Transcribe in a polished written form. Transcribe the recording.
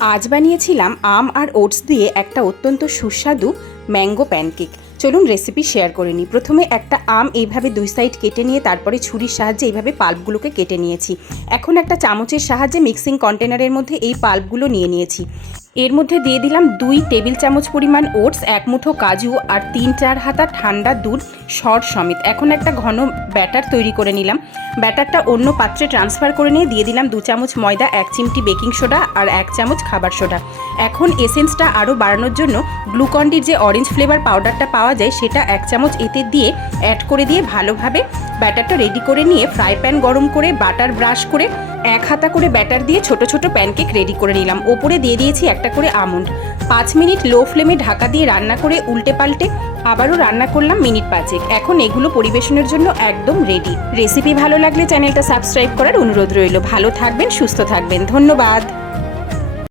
আজ বানিয়েছিলাম আম আর ওটস দিয়ে একটা অত্যন্ত সুস্বাদু ম্যাঙ্গো প্যানকেক। চলুন রেসিপি শেয়ার করে নিই। প্রথমে একটা আম এইভাবে দুই সাইড কেটে নিয়ে তারপরে ছুরির সাহায্যে এইভাবে পাল্পগুলোকে কেটে নিয়েছি। এখন একটা চামচের সাহায্যে মিক্সিং কন্টেনারের মধ্যে এই পাল্পগুলো নিয়ে নিয়েছি। এর মধ্যে দিয়ে দিলাম 2 টেবিল চামচ পরিমাণ ওটস, 1 মুঠো কাজু আর 3-4 হাতা ঠান্ডা দুধ সর সমেত। এখন একটা ঘন ব্যাটার তৈরি করে নিলাম। ব্যাটারটা অন্য পাত্রে ট্রান্সফার করে নিয়ে দিয়ে দিলাম 2 চামচ ময়দা, 1 চিমটি বেকিং সোডা আর 1 চামচ খাবার সোডা। এখন এসেন্সটা আরও বাড়ানোর জন্য গ্লুকন-ডির যে অরেঞ্জ ফ্লেভার পাউডারটা পাওয়া যায় সেটা 1 চামচ এতে দিয়ে অ্যাড করে দিয়ে ভালোভাবে ব্যাটারটা রেডি করে নিয়ে ফ্রাই প্যান গরম করে বাটার ব্রাশ করে 1 হাতা করে ব্যাটার দিয়ে ছোট ছোট প্যানকেক রেডি করে নিলাম। ওপরে দিয়ে দিয়েছি একটা করে আমন্ড। 5 মিনিট লো ফ্লেমে ঢাকা দিয়ে রান্না করে উল্টে পাল্টে আবারও রান্না করলাম মিনিট 5। এখন এগুলো পরিবেশনের জন্য একদম রেডি। রেসিপি ভালো লাগলে চ্যানেলটা সাবস্ক্রাইব করার অনুরোধ রইল। ভালো থাকবেন, সুস্থ থাকবেন। ধন্যবাদ।